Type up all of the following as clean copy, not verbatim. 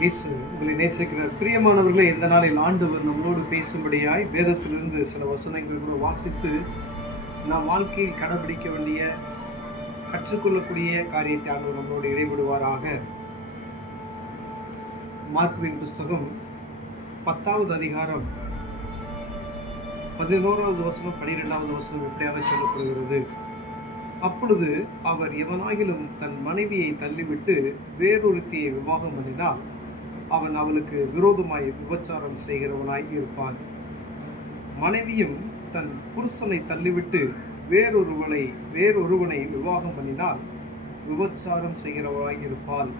இயேசு உங்களை நேசிக்கிறார். பிரியமானவர்களே, இந்த நாளில் ஆண்டவர் நம்மளோடு பேசும்படியாய் வேதத்திலிருந்து சில வசனங்கள் கூட வாசித்து நாம் வாழ்க்கையில் கடைபிடிக்க வேண்டிய கற்றுக்கொள்ளக்கூடிய காரியத்தை ஆண்டவர் நம்மளோடு இடைவிடுவாராக. மார்க்குவின் புஸ்தகம் 10வது அதிகாரம் 11வது வசனம் 12வது வசனம் எப்படியாக சொல்லப்படுகிறது. அப்பொழுது அவர் எவனாகிலும் தன் மனைவியை தள்ளிவிட்டு வேறொருத்தியை விவாகம் பண்ணினால் அவன் அவளுக்கு விரோதமாய் விபச்சாரம் செய்கிறவனாய் இருப்பான். மனைவியும் தன் புருஷனை தள்ளிவிட்டு வேறொருவனை விவாகம் பண்ணினால் விபச்சாரம் செய்கிறவனாய் இருப்பாள்.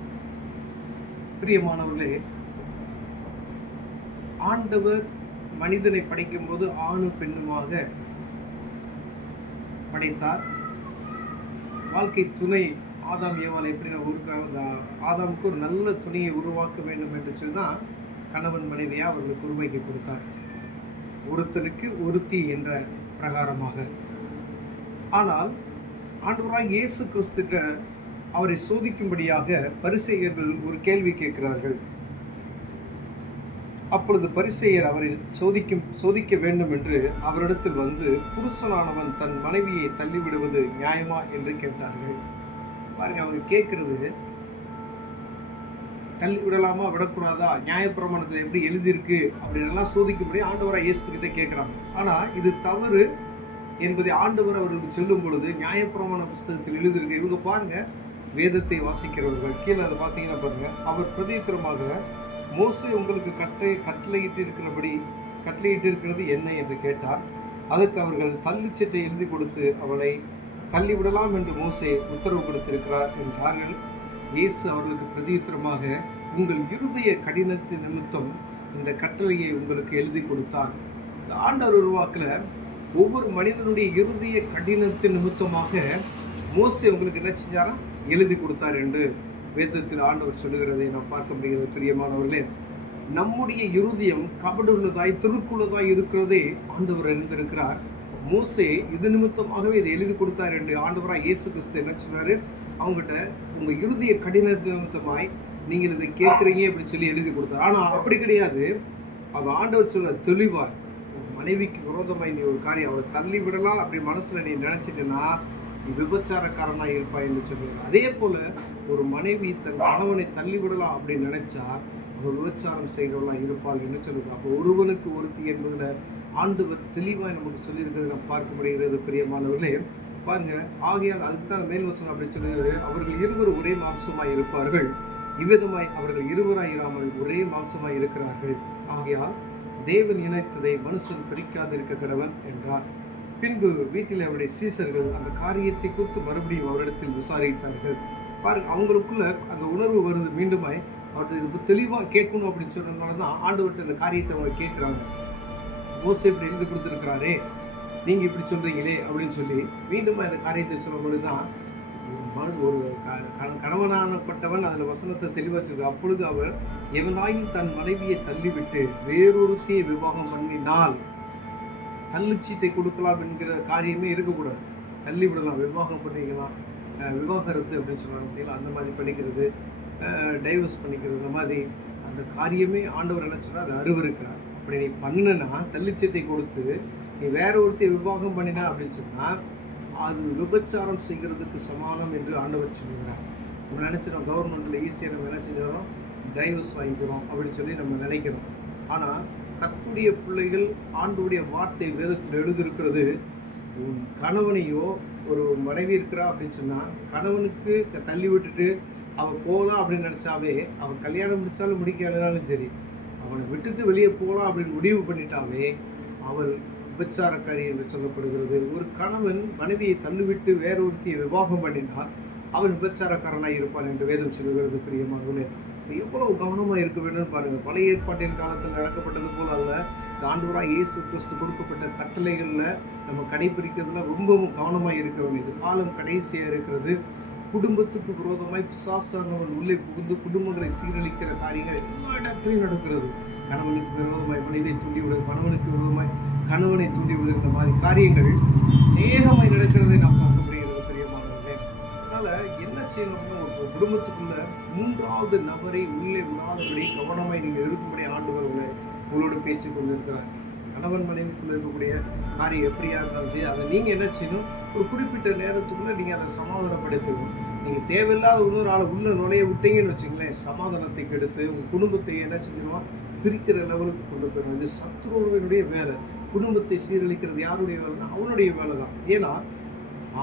பிரியமானவர்களே, ஆண்டவர் மனிதனை படைக்கும்போது ஆணும் பெண்ணுமாக படைத்தார். வாழ்க்கை துணை ஆதாம் ஏவாள் எப்படி ஆதாமுக்கு ஒரு நல்ல துணையை உருவாக்க வேண்டும் என்று சொல்லி தான் கணவன் மனைவியாக அவர்களுக்கு உருவாக்கி கொடுத்தார், ஒருத்தனுக்கு ஒருத்தி என்ற பிரகாரமாக. ஆனால் ஆண்டவராக இயேசு கிறிஸ்துட்ட அவரை சோதிக்கும்படியாக பரிசேயர்கள் ஒரு கேள்வி கேட்கிறார்கள். அப்பொழுது பரிசேயர் அவரை சோதிக்க வேண்டும் என்று அவரிடத்தில் வந்து, புருஷனானவன் தன் மனைவியை தள்ளிவிடுவது நியாயமா என்று கேட்டார்கள். பாருங்க, அவங்க கேட்கறது தள்ளி விடலாமா விடக்கூடாதா, நியாயப்பிரமாணத்தில் எப்படி எழுதியிருக்கு அப்படின்லாம் சோதிக்கும்படி ஆண்டவராக இயேசு கிட்ட கேட்குறாங்க. ஆனால் இது தவறு என்பதை ஆண்டவர் அவர்களுக்கு சொல்லும் பொழுது நியாயப்பிரமாண புஸ்தகத்தில் எழுதியிருக்கு. இவங்க பாருங்க, வேதத்தை வாசிக்கிறவர்கள் கீழே அதை பார்த்தீங்கன்னா பாருங்க, அவர் பிரதியுத்தரமாக, மோசே உங்களுக்கு கட்டளையிட்டு இருக்கிறது என்ன என்று கேட்டார். அதற்கு அவர்கள் தள்ளிச்சட்டை எழுதி கொடுத்து அவனை தள்ளிவிடலாம் என்று மோசே உத்தரவு கொடுத்திருக்கிறார் என்றார்கள். இயேசு அவர்களுக்கு பிரதியுத்தரமாக, உங்கள் இருதய கடினத்தின் நிமித்தம் இந்த கட்டளையை உங்களுக்கு எழுதி கொடுத்தார். இந்த ஆண்டவர் உருவாக்கில் ஒவ்வொரு மனிதனுடைய இருதய கடினத்தின் நிமித்தமாக மோசே உங்களுக்கு என்ன செஞ்சாரா, எழுதி கொடுத்தார் என்று வேதத்தில் ஆண்டவர் சொல்லுகிறதை நாம் பார்க்க முடிகிறது. பிரியமானவர்களே, நம்முடைய இருதயம் கபடுள்ளதாய் திருக்குள்ளதாய் இருக்கிறதே ஆண்டவர் அறிந்திருக்கிறார். மோசே இது நிமித்தமாகவே இதை எழுதி கொடுத்தார் என்று ஆண்டவராக இயேசு கிறிஸ்து என்ன சொன்னார், அவங்ககிட்ட உங்கள் இருதய கடினத்து நிமித்தமாய் நீங்கள் இதை கேட்குறீங்க அப்படின்னு சொல்லி எழுதி கொடுத்தார். ஆனால் அப்படி கிடையாது. அவள் ஆண்டவர் சொல்ல தெளிவார், மனைவிக்கு விரோதமாய் நீ ஒரு காரியம் அவளை தள்ளி விடலாம் அப்படி மனசில் நீ நினச்சிட்டேன்னா நீ விபச்சாரக்காரனாக இருப்பாய் என்று சொல்லுவார். அதே போல் ஒரு மனைவி தன் கணவனை தள்ளிவிடலாம் அப்படின்னு நினைச்சா அவள் விபச்சாரம் செய்கிறவளாக இருப்பாள் என்று சொல்லுவார். அப்போ ஒருவனுக்கு ஒருத்தி என்பதில் ஆண்டவர் தெளிவாக நமக்கு சொல்லியிருக்கிறது நாம் பார்க்க முடிகிறது. பிரியமானவர்களே, பாருங்க, ஆகையால் அதுக்கு தான் மேல் வசனம் அப்படி சொல்லுகிறது, அவர்கள் இருவரும் ஒரே மாம்சமாய் இருப்பார்கள், இவ்விதமாய் அவர்கள் இருவராய் இராமல் ஒரே மாம்சமாய் இருக்கிறார்கள். ஆகையால் தேவன் இணைத்ததை மனுஷன் பிரிக்காதிருக்க கடவன் என்றார். பின்பு வீட்டில் அவருடைய சீசர்கள் அந்த காரியத்தை குறித்து மறுபடியும் அவரிடத்தில் விசாரித்தார்கள். பாருங்க, அவங்களுக்குள்ள அந்த உணர்வு வருது. மீண்டுமாய் அவர்கிட்ட இது தெளிவாக கேட்கணும் அப்படின்னு சொன்னதுனால தான் ஆண்டவர்கிட்ட அந்த காரியத்தை அவங்க கேட்குறாங்க. மோசே இப்படி எழுதி கொடுத்துருக்கிறாரே, நீங்கள் இப்படி சொல்கிறீங்களே அப்படின்னு சொல்லி மீண்டும் அந்த காரியத்தை சொல்லும்போது தான் ஒரு கணவனானப்பட்டவன் அதில் வசனத்தை தெளிவாச்சிருக்கார். அப்பொழுது அவர் எவனாயும் தன் மனைவியை தள்ளிவிட்டு வேறொருத்தியை விவாகம் பண்ணினால், தள்ளுச்சீட்டை கொடுக்கலாம் என்கிற காரியமே இருக்கக்கூடாது. தள்ளி விடலாம், விவாகம் பண்ணிக்கலாம், விவாகரத்து அப்படின்னு சொல்கிறாங்க, அந்த மாதிரி பண்ணிக்கிறது, டைவர்ஸ் பண்ணிக்கிறது, இந்த மாதிரி அந்த காரியமே ஆண்டவர் என்ன சொன்னால் அது அருவருக்கிறார். அப்படி நீ பண்ணுனா, தள்ளிச்சீட்டை கொடுத்து நீ வேற ஒருத்தையை விவாகம் பண்ணினா அப்படின்னு சொன்னால் அது விபச்சாரம் செய்கிறதுக்கு சமானம் என்று ஆண்டவர் சொல்லுகிறார். நம்ம நினச்சிடும் கவர்மெண்ட்டில் ஈஸியாக நம்ம என்ன செஞ்சிடறோம், டைவர்ஸ் வாங்கிக்கிறோம் அப்படின்னு சொல்லி நம்ம நினைக்கிறோம். ஆனால் கர்த்தருடைய பிள்ளைகள் ஆண்டவருடைய வார்த்தை வேதத்தில் எழுதியிருக்கிறது, கணவனையோ ஒரு மனைவி இருக்கிறா அப்படின்னு சொன்னால் கணவனுக்கு தள்ளி விட்டுட்டு அவள் போகலாம் அப்படின்னு நினச்சாவே, அவன் கல்யாணம் முடித்தாலும் முடிக்கலைனாலும் சரி, அவனை விட்டுட்டு வெளியே போகலாம் அப்படின்னு முடிவு பண்ணிட்டாவே அவள் விபச்சாரக்காரி என்று சொல்லப்படுகிறது. ஒரு கணவன் மனைவியை தள்ளிவிட்டு வேறொருத்தியை விவாகம் பண்ணினால் அவன் விபச்சாரக்காரனாக இருப்பான் என்று வேதம் சொல்லுகிறது. பிரியமானவர்களே, எவ்வளவு கவனமாக இருக்க வேண்டும் பாருங்கள். பழைய ஏற்பாட்டின் காலத்தில் நடக்கப்பட்டது போல அல்ல, ஆண்டவராக இயேசு கிறிஸ்து கொடுக்கப்பட்ட கட்டளைகளில் நம்ம கடைபிடிக்கிறதுல ரொம்பவும் கவனமாக இருக்க வேண்டியது. காலம் கடைசியாக இருக்கிறது. குடும்பத்துக்கு விரோதமாய் பிசாசானவன் உள்ளே புகுந்து குடும்பங்களை சீரழிக்கிற காரியங்கள் எல்லா இடத்துலையும் நடக்கிறது. கணவனுக்கு விரோதமாய் மனைவியை தூண்டிவிடுவது, கணவனுக்கு விரோதமாய் கணவனை தூண்டிவிடுவது, இந்த மாதிரி காரியங்கள் நேகமாய் நடக்கிறதை நாம் பார்க்க முடிகிறது. பிரியமானவர்களே, அதனால் என்ன செய்யணும்னா ஒரு குடும்பத்துக்குள்ள மூன்றாவது நபரை உள்ளே விடாதபடி கவனமாய் நீங்க இருக்கும்படி ஆண்டவர் உங்களோடு பேசி கொண்டிருக்கிறார். கணவன் மனைவிக்குள்ள இருக்கக்கூடிய காரியம் எப்படியா இருந்தாலும் சரி, அதை நீங்க என்ன செய்யணும், ஒரு குறிப்பிட்ட நேரத்துக்குள்ள நீங்க அதை சமாதானப்படுத்தணும். நீங்க தேவையில்லாத இன்னொரு ஆளை உள்ள நுழைய விட்டீங்கன்னு வச்சுங்களேன், சமாதானத்தை கெடுத்து உங்க குடும்பத்தை என்ன செஞ்சிருவான், பிரிக்கிற லெவலுக்கு கொண்டு போயிடும். இது சத்ருவினுடைய வேலை. குடும்பத்தை சீரழிக்கிறது யாருடைய வேலைன்னா அவனுடைய வேலை தான். ஏன்னா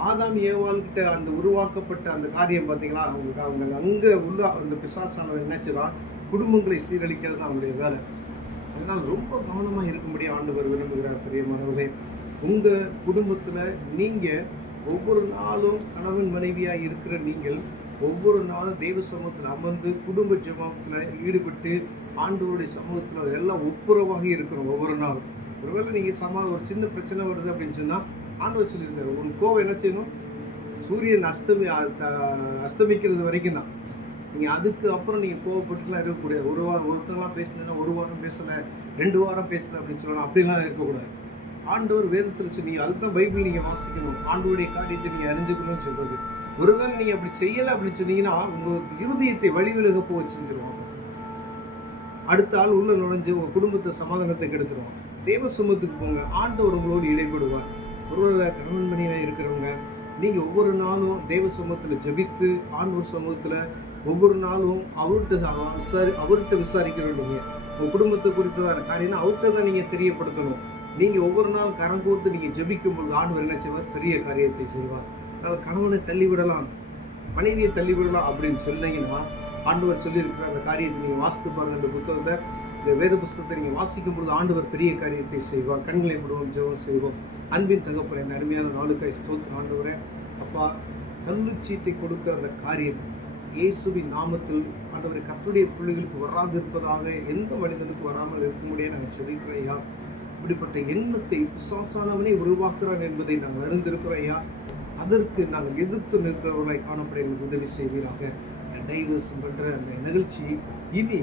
ஆதாம் ஏவாள் கிட்ட அந்த உருவாக்கப்பட்ட அந்த காரியம் பார்த்தீங்களா, அவங்க அங்கே உள்ள அந்த பிசாசானவர் நினைச்சுதான் குடும்பங்களை சீரழிக்கிறது தான் அவனுடைய வேலை. அதனால் ரொம்ப கவனமாக இருக்கும்படி ஆண்டவர் விரும்புகிறார். பிரியமானவர்களே, உங்கள் குடும்பத்தில் நீங்கள் ஒவ்வொரு நாளும் கணவன் மனைவியாக இருக்கிற நீங்கள் ஒவ்வொரு நாளும் தெய்வ சமூகத்தில் அமர்ந்து குடும்ப ஜெபத்தில் ஈடுபட்டு ஆண்டவருடைய சமூகத்தில் எல்லாம் ஒப்புரவாக இருக்கிறோம். ஒவ்வொரு நாளும் ஒருவேளை நீங்கள் ஒரு சின்ன பிரச்சனை வருது அப்படின்னு சொன்னால் ஆண்டவர் சொல்லியிருக்காரு, உன் கோவம் என்ன செய்யணும், சூரியன் அஸ்தமிக்கிறது வரைக்கும் தான். நீங்கள் அதுக்கு அப்புறம் நீங்கள் கோவப்பட்டுலாம் இருக்கக்கூடாது. ஒரு வாரம் ஒருத்தங்களாம் பேசினேன்னா ஒரு வாரம் பேசலை, 2 வாரம் பேசலை அப்படின்னு சொல்லலாம். அப்படிலாம் இருக்கக்கூடாது. ஆண்டவர் வேதத்தில் சொல்லி அதுதான் பைபிள் நீங்கள் வாசிக்கணும். ஆண்டவருடைய காரியத்தை நீங்கள் அறிஞ்சுக்கணும்னு சொல்கிறது. ஒருவேளை நீங்கள் அப்படி செய்யலை அப்படின்னு சொன்னீங்கன்னா உங்களுக்கு இருதயத்தை வழிவிலக போக செஞ்சிருவாங்க. அடுத்த ஆள் உள்ள நுழைஞ்சு உங்கள் குடும்பத்தை சமாதானத்தை கெடுத்துருவாங்க. தேவ சமூகத்துக்கு போங்க, ஆண்டவர் உங்களோடு இடைப்படுவார். ஒருவேளை கணவன் மனைவியாக இருக்கிறவங்க நீங்கள் ஒவ்வொரு நாளும் தெய்வ சமூகத்தில் ஜபித்து ஆண்டவர் சமூகத்தில் ஒவ்வொரு நாளும் அவர்கிட்ட விசாரிக்கணும். நீங்கள் உங்கள் குடும்பத்தை குறித்ததான காரியம்னா அவர்கிட்ட தான் நீங்கள் தெரியப்படுத்தணும். நீங்கள் ஒவ்வொரு நாள் கரம் கோர்த்து நீங்கள் ஜபிக்கும் போது ஆண்டவர் என்ன செய்வார், பெரிய காரியத்தை செய்வார். அதனால் கணவனை தள்ளிவிடலாம், மனைவியை தள்ளிவிடலாம் அப்படின்னு சொன்னீங்கன்னா ஆண்டவர் சொல்லியிருக்கிற அந்த காரியத்தை நீங்கள் வாசித்து பாருங்கள். அந்த புத்தகத்தை, இந்த வேத புத்தகத்தை நீங்கள் வாசிக்கும் பொழுது ஆண்டவர் பெரிய காரியத்தை செய்வார். கண்களை விடுவோம், ஜெபம் செய்வோம். அன்பின் தகப்பனே, இந்த அருமையான நாளுக்காய் ஸ்தோத்திரம் ஆண்டவரே. அப்பா, தள்ளுச்சீட்டை கொடுக்கிற அந்த காரியம் இயேசுவின் நாமத்தில் ஆண்டவரை கர்த்தருடைய பிள்ளைகளுக்கு வராது இருப்பதாக எந்த மனிதனுக்கு வராமல் இருக்க முடியாது நாங்கள் சொல்லிக்கிறோம் ஐயா. இப்படிப்பட்ட எண்ணத்தை பிசாசானவனே உருவாக்குறான் என்பதை நாங்கள் அறிந்திருக்கிறோம் ஐயா. அதற்கு நாங்கள் எதிர்த்து நிற்கிறவர்களாய் காணப்பட எங்களுக்கு உதவி செய்வீராக. டைவர்ஸ் பண்ற அந்த நிகழ்ச்சி இனி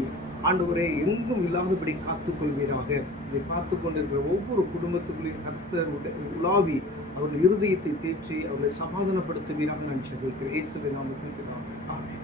ஆண்டவரே எங்கும் இல்லாதபடி காத்துக்கொள்வீராக. இதை பார்த்து கொண்டிருக்கிற ஒவ்வொரு குடும்பத்துக்குள்ளையும் கர்த்தர் உலாவி அவர்கள் இருதயத்தை தேற்றி அவர்களை சமாதானப்படுத்துவீராக நான் ஜெபிக்கிறேன். இயேசுவின் நாமத்தில் பிதாவே. ஆமென்.